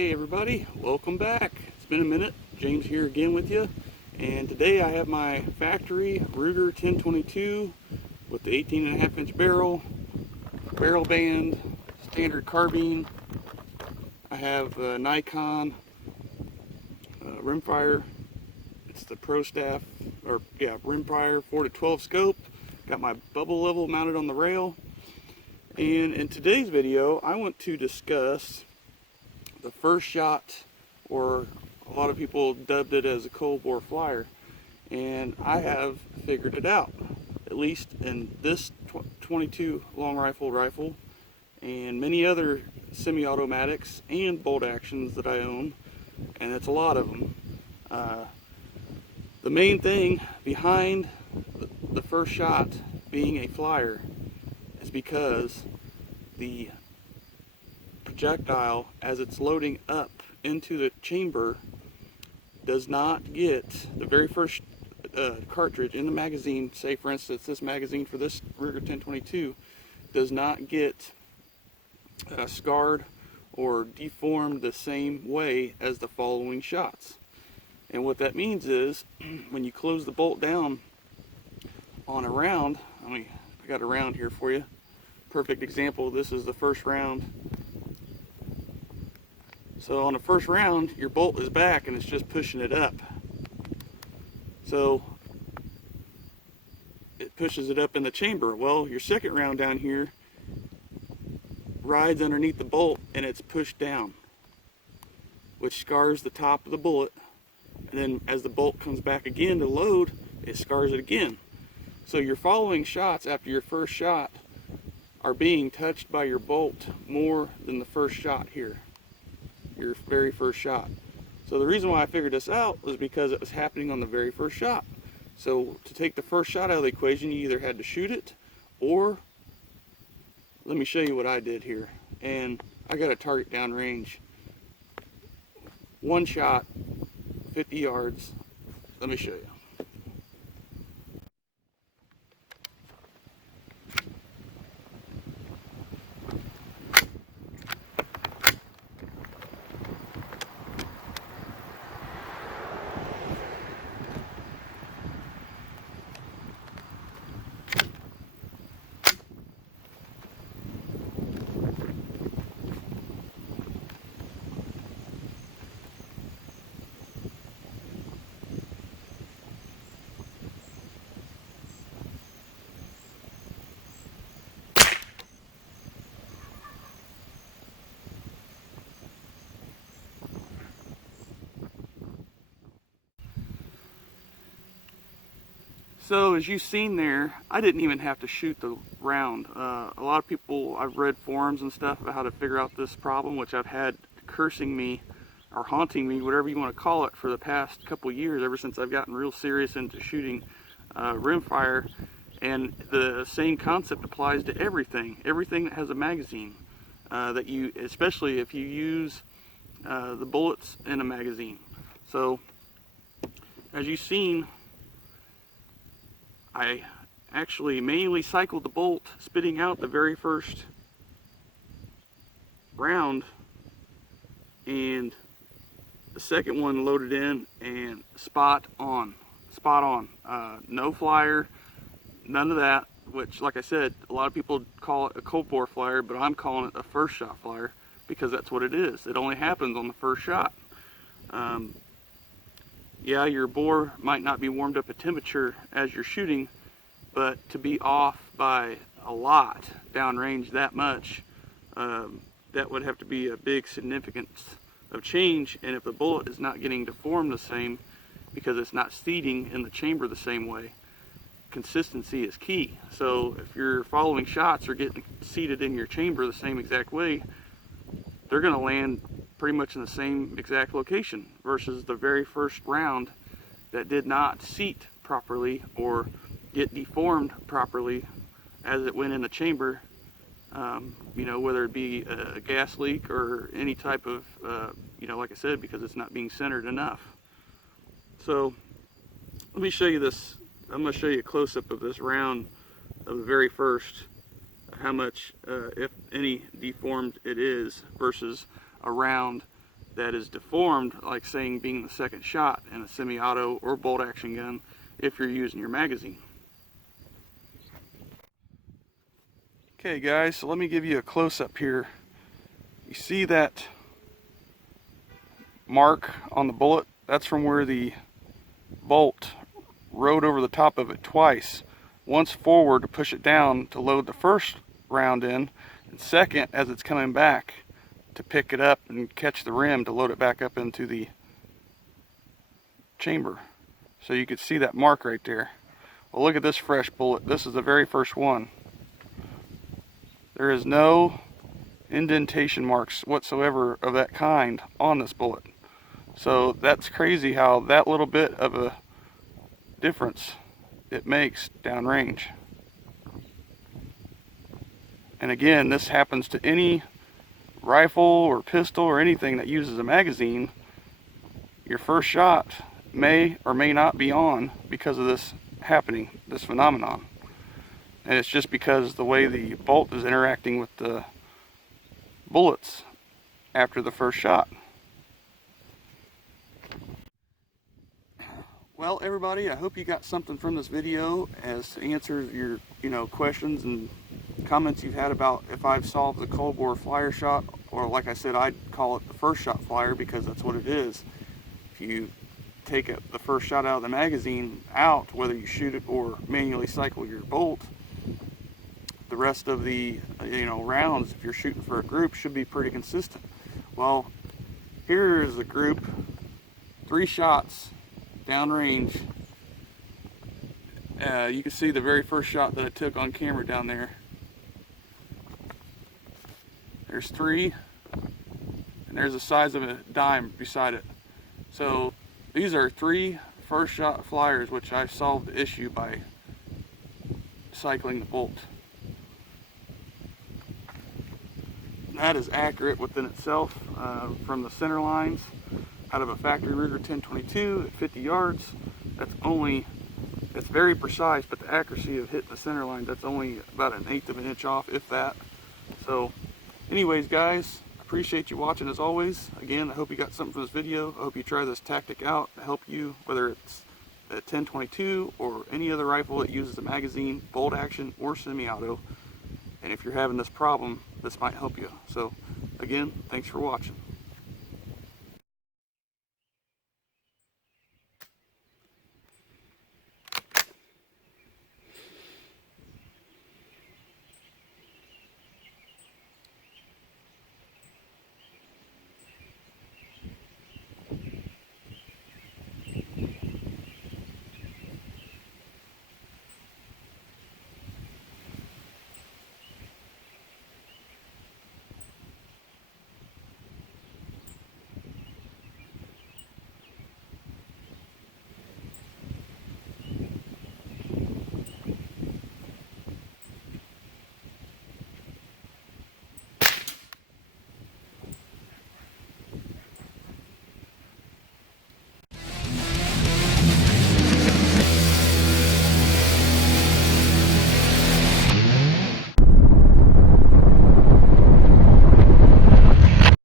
Hey everybody, welcome back. It's been a minute. James here again with you. And today I have my factory Ruger 1022 with the 18.5-inch barrel band, standard carbine. I have a Nikon Rimfire. It's the Pro Staff, Rimfire 4-12 scope. Got my bubble level mounted on the rail. And in today's video, I want to discuss the first shot, or a lot of people dubbed it as a cold bore flyer, and I have figured it out, at least in this 22 long rifle and many other semi-automatics and bolt actions that I own, and it's a lot of them. The main thing behind the first shot being a flyer is because the projectile, as it's loading up into the chamber, does not get the very first cartridge in the magazine. Say for instance this magazine for this Ruger 1022 does not get scarred or deformed the same way as the following shots. And what that means is when you close the bolt down on a round, I got a round here for you, perfect example. This is the first round. So on the first round, your bolt is back and it's just pushing it up. So it pushes it up in the chamber. Well, your second round down here rides underneath the bolt and it's pushed down, which scars the top of the bullet. And then as the bolt comes back again to load, it scars it again. So your following shots after your first shot are being touched by your bolt more than the first shot here. Your very first shot. So the reason why I figured this out was because it was happening on the very first shot. So to take the first shot out of the equation, you either had to shoot it, or let me show you what I did here. And I got a target downrange. One shot, 50 yards. Let me show you. So as you've seen there, I didn't even have to shoot the round. A lot of people, I've read forums and stuff about how to figure out this problem, which I've had cursing me or haunting me, whatever you want to call it, for the past couple years, ever since I've gotten real serious into shooting rimfire. And the same concept applies to everything that has a magazine, that you, especially if you use the bullets in a magazine. So as you've seen, I actually manually cycled the bolt, spitting out the very first round, and the second one loaded in, and spot on. No flyer, none of that, which, like I said, a lot of people call it a cold bore flyer, but I'm calling it a first shot flyer because that's what it is. It only happens on the first shot. Yeah, your bore might not be warmed up at temperature as you're shooting, but to be off by a lot downrange that much, that would have to be a big significance of change. And if the bullet is not getting deformed the same because it's not seating in the chamber the same way, consistency is key. So if your following shots are getting seated in your chamber the same exact way, they're going to land pretty much in the same exact location, versus the very first round that did not seat properly or get deformed properly as it went in the chamber. Whether it be a gas leak or any type of, like I said, because it's not being centered enough. So let me show you this. I'm going to show you a close-up of this round of the very first, how much, if any, deformed it is versus a round that is deformed, like saying being the second shot in a semi-auto or bolt action gun if you're using your magazine. Okay guys, so let me give you a close-up here. You see that mark on the bullet? That's from where the bolt rode over the top of it twice. Once forward to push it down to load the first round in, and second as it's coming back to pick it up and catch the rim to load it back up into the chamber. So you could see that mark right there. Well, look at this fresh bullet. This is the very first one. There is no indentation marks whatsoever of that kind on this bullet. So that's crazy how that little bit of a difference it makes downrange. And again, this happens to any rifle or pistol or anything that uses a magazine. Your first shot may or may not be on because of this happening, this phenomenon. And it's just because the way the bolt is interacting with the bullets after the first shot. Well, everybody, I hope you got something from this video as to answer your, questions and comments you've had about if I've solved the cold bore Flier shot, or like I said, I'd call it the first shot Flier because that's what it is. If you take the first shot out of the magazine out, whether you shoot it or manually cycle your bolt, the rest of the rounds, if you're shooting for a group, should be pretty consistent. Well, here is a group, 3 shots downrange. You can see the very first shot that I took on camera down there. There's 3, and there's the size of a dime beside it. So these are 3 first shot Fliers, which I've solved the issue by cycling the bolt. That is accurate within itself from the center lines out of a factory Ruger 1022 at 50 yards. It's very precise, but the accuracy of hitting the center line, that's only about 1/8 of an inch off, if that. So anyways guys, I appreciate you watching as always. Again, I hope you got something from this video. I hope you try this tactic out to help you, whether it's a 1022 or any other rifle that uses a magazine, bolt action, or semi-auto. And if you're having this problem, this might help you. So again, thanks for watching.